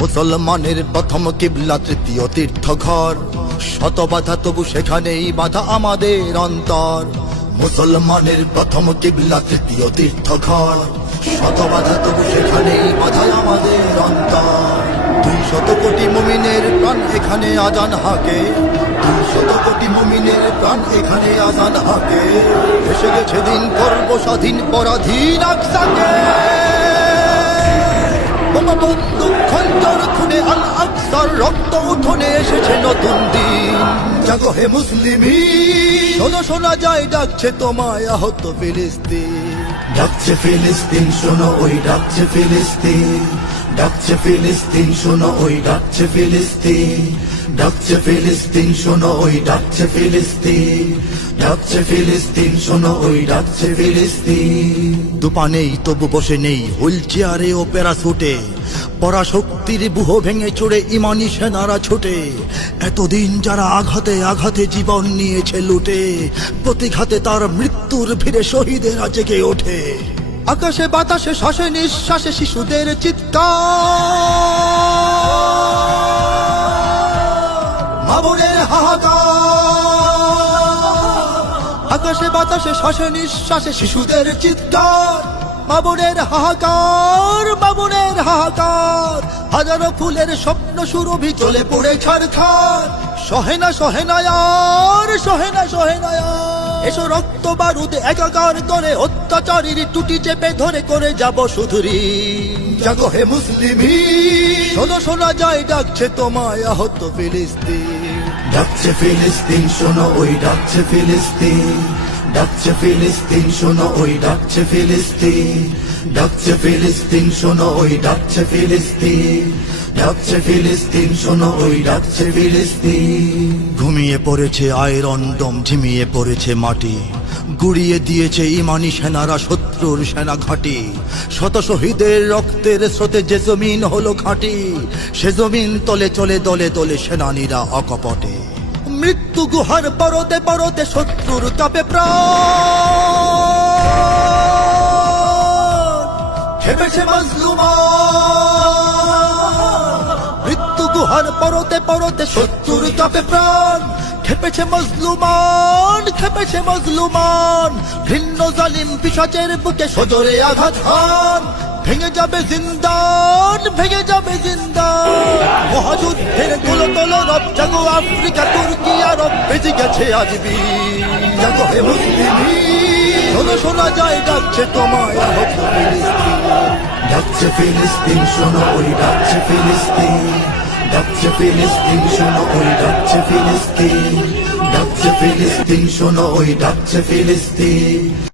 মুসলমানের প্রথম কিবলা তৃতীয় তীর্থ ঘর শত বাধা তবু সেখানেই বাধা আমাদের অন্তর। মুসলমানের প্রথম কিবলা তৃতীয় তীর্থ ঘর শত বাধা তবু সেখানেই বাধা আমাদের অন্তর। দুই শত কোটি মুমিনের প্রাণ এখানে আজান হাকে। দুই শত কোটি মুমিনের প্রাণ এখানে আজান হাকে। এসে গেছে দিন করব স্বাধীন পরাধীন আকসাকে। বোমা বন্দুক খঞ্জর খুনে আল আকসার রক্ত উঠোনে এসেছে নতুন দিন। জাগো হে মুসলিমি, শোনো, শোনা যায়, ডাকছে তোমায় আহত ফিলিস্তিন। ডাকছে ফিলিস্তিন, শোনো, ওই ডাকছে ফিলিস্তিন। ডাকছে ফিলিস্তিন, শোনো, ওই ডাকছে ফিলিস্তিন। ডাকছে ফিলিস্তিন, শোনো ওই ডাকছে ফিলিস্তিন। ডাকছে ফিলিস্তিন, শোনো ওই ডাকছে ফিলিস্তিন। দুপানেই তবু বসে নেই, হুইল চেয়ারে ও প্যারাসুটে পরাশক্তির বুহ ভেঙে চড়ে ইমানি সেনারা ছুটে। এতদিন যারা আঘাতে আঘাতে জীবন নিয়েছে লুটে, প্রতিঘাতে তার মৃত্যুর ভিড়ে শহীদেরা জেগে ওঠে। আকাশে বাতাসে শ্বাসে নিঃশ্বাসে শিশুদের চিৎকার। মামুনের হাহাকার। আকাশে বাতাসে, শ্বাসে নিঃশ্বাসে শিশুদের চিৎকার। বাবুরের হাহাকার বাবুরের হাহাকার। হাজারো ফুলের স্বপ্ন সুরভি চলে পড়ে ছাড়খার সহেনা, সহেনায়ার সহেনা, সহেনায়ার। এসো রক্ত বারুদ একাকার করে অত্যাচারীর টুটি চেপে ধরে করে যাব সুধুরি। জাগো হে মুসলিমি। শোনো শোনা যায় ডাকছে তোমায় আহত ফিলিস্তিন। ডাকছে ফিলিস্তিন শোনো ওই ডাকছে ফিলিস্তিন। ডাকছে ফিলিস্তিন, শোনো ওই ডাকছে ফিলিস্তিন। ডাকছে ফিলিস্তিন, শোনো ওই ডাকছে ফিলিস্তিন। ডাকছে ফিলিস্তিন, শোনো ওই ডাকছে ফিলিস্তিন। ঘুমিয়ে পড়েছে আয়রন ডম, ঝিমিয়ে পড়েছে মাটি। গুড়িয়ে দিয়েছে ইমানি সেনারা, শত্রুর সেনা ঘাঁটি। শত শহীদের রক্তের স্রোতে যে জমিন হলো খাঁটি সে জমিন তলে চলে দলে দলে সেনানীরা অকপটে। মৃত্যু গুহার পরতে পরতে শত্রুর কাপে প্রাণ। খেপেছে মজলুমা মৃত্যু গুহার পরতে পরতে শত্রুর কাপে প্রাণ। খেপেছে মজলুমান খেপেছে মজলুমান। ভিন্ন জালিম পিসাচের বুকে সজরে আঘাত হান। ভেঙে যাবে জিন্দান, ভেঙে যাবে জিন্দান। মহাযুদ্ধেরগুলো তোলো রব জাগো আফ্রিকা, তুর্কি আরব বেজে গেছে আজ জাগো হে মুসলিমি শোনো, শোনা যায়, ডাকছে তোমায় আহত ফিলিস্তিন। ডাকছে ফিলিস্তিন, শোনো, ওই ডাকছে ফিলিস্তিন। ডাকছে ফিলিস্তিন, শোনো, ওই ডাকছে ফিলিস্তিন। ডাকছে ফিলিস্তিন, শোনো, ওই ডাকছে ফিলিস্তিন।